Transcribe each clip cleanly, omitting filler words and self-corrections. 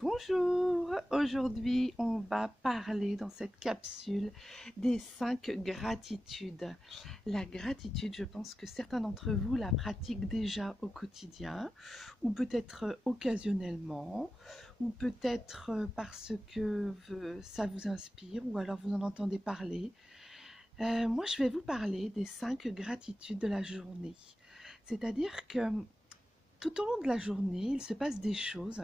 Bonjour, aujourd'hui on va parler dans cette capsule des 5 gratitudes. La gratitude, je pense que certains d'entre vous la pratiquent déjà au quotidien ou peut-être occasionnellement ou peut-être parce que ça vous inspire ou alors vous en entendez parler. Moi je vais vous parler des 5 gratitudes de la journée. C'est-à-dire que tout au long de la journée, il se passe des choses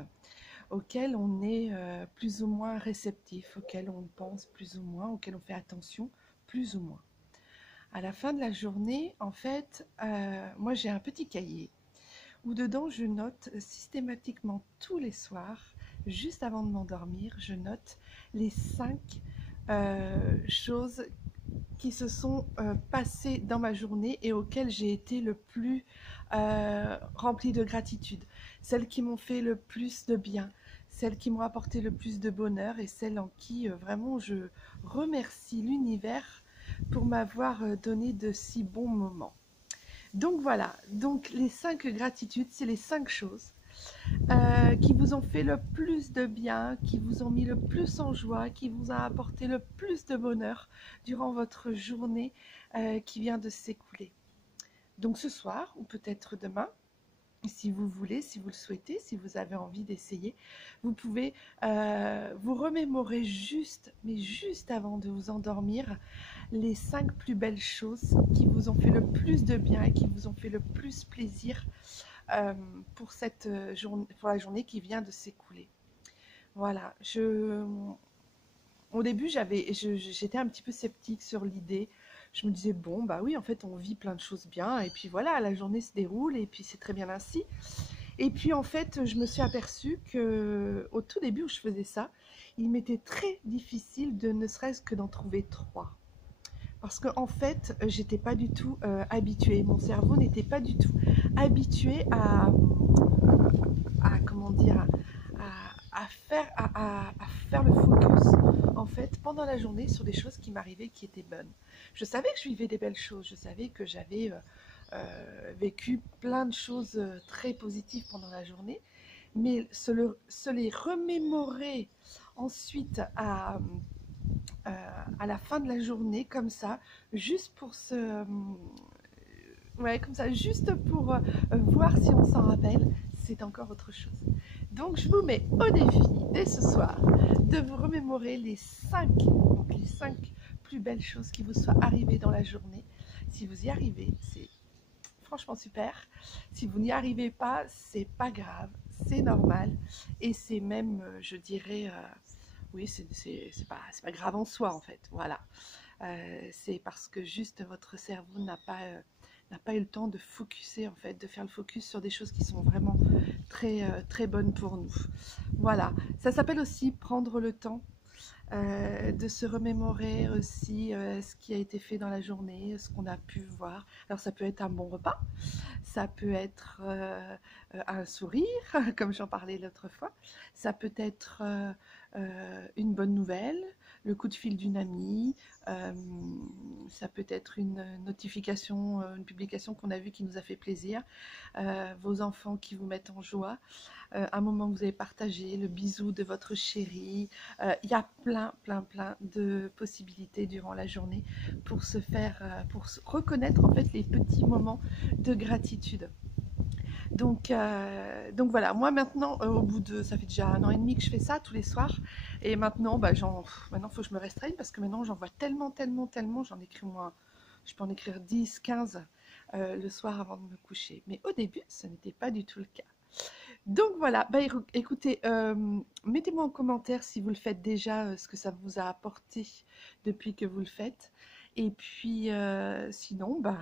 auxquelles on est plus ou moins réceptif, auxquelles on pense plus ou moins, auxquelles on fait attention plus ou moins. À la fin de la journée, en fait, moi j'ai un petit cahier où dedans je note systématiquement tous les soirs, juste avant de m'endormir, je note les 5 choses qui se sont passées dans ma journée et auxquelles j'ai été le plus remplie de gratitude, celles qui m'ont fait le plus de bien, celles qui m'ont apporté le plus de bonheur et celles en qui vraiment je remercie l'univers pour m'avoir donné de si bons moments. Donc voilà, donc les 5 gratitudes, c'est les 5 choses qui vous ont fait le plus de bien, qui vous ont mis le plus en joie, qui vous a apporté le plus de bonheur durant votre journée qui vient de s'écouler. Donc ce soir, ou peut-être demain, si vous voulez, si vous le souhaitez, si vous avez envie d'essayer, vous pouvez vous remémorer juste, mais juste avant de vous endormir, les 5 plus belles choses qui vous ont fait le plus de bien et qui vous ont fait le plus plaisir pour cette journée, pour la journée qui vient de s'écouler. Voilà, au début, j'étais un petit peu sceptique sur l'idée. Je me disais, bon, bah oui, en fait, on vit plein de choses bien, et puis voilà, la journée se déroule, et puis c'est très bien ainsi. Et puis, en fait, je me suis aperçue que, au tout début où je faisais ça, il m'était très difficile de ne serait-ce que d'en trouver 3. Parce qu'en fait, j'étais pas du tout habituée. Mon cerveau n'était pas du tout habitué comment dire, à faire le focus en fait pendant la journée sur des choses qui m'arrivaient qui étaient bonnes. Je savais que je vivais des belles choses, je savais que j'avais vécu plein de choses très positives pendant la journée, mais se les remémorer ensuite à la fin de la journée comme ça, juste pour ouais, comme ça, juste pour voir si on s'en rappelle, c'est encore autre chose. Donc je vous mets au défi dès ce soir de vous remémorer les 5 plus belles choses qui vous soient arrivées dans la journée. Si vous y arrivez, c'est franchement super. Si vous n'y arrivez pas, c'est pas grave, c'est normal et c'est même, je dirais, oui, c'est pas grave en soi en fait. Voilà. C'est parce que juste votre cerveau n'a pas eu le temps de focuser en fait, de faire le focus sur des choses qui sont vraiment très bonnes pour nous. Voilà, ça s'appelle aussi prendre le temps de se remémorer aussi ce qui a été fait dans la journée, ce qu'on a pu voir. Alors ça peut être un bon repas, ça peut être un sourire, comme j'en parlais l'autre fois, ça peut être une bonne nouvelle, le coup de fil d'une amie, euh, ça peut être une notification, une publication qu'on a vue qui nous a fait plaisir, vos enfants qui vous mettent en joie, un moment que vous avez partagé, le bisou de votre chéri. Il y a plein de possibilités durant la journée pour se faire, pour reconnaître en fait les petits moments de gratitude. Donc voilà, moi maintenant, au bout de, ça fait déjà 1 an et demi que je fais ça tous les soirs, et maintenant, maintenant il faut que je me restreigne parce que maintenant j'en vois tellement, j'en écris moins, je peux en écrire 10, 15 le soir avant de me coucher. Mais au début, ce n'était pas du tout le cas. Donc voilà, bah, écoutez, mettez-moi en commentaire si vous le faites déjà, ce que ça vous a apporté depuis que vous le faites. Et puis sinon, bah,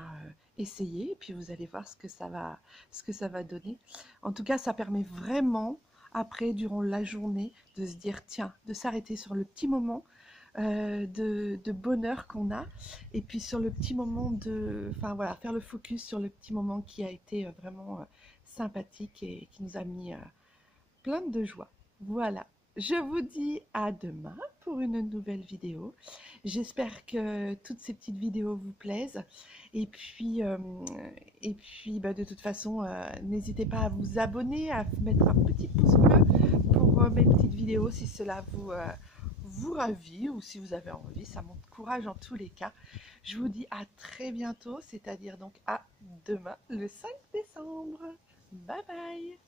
essayez et puis vous allez voir ce que ça va donner. En tout cas, ça permet vraiment, après, durant la journée, de se dire, tiens, de s'arrêter sur le petit moment de bonheur qu'on a et puis sur le petit moment enfin voilà, faire le focus sur le petit moment qui a été vraiment sympathique et qui nous a mis plein de joie. Voilà, je vous dis à demain pour une nouvelle vidéo. J'espère que toutes ces petites vidéos vous plaisent. Et puis bah, de toute façon, n'hésitez pas à vous abonner, à mettre un petit pouce bleu mes petites vidéos si cela vous ravit ou si vous avez envie, ça m'encourage en tous les cas. Je vous dis à très bientôt, c'est-à-dire donc à demain le 5 décembre. Bye bye!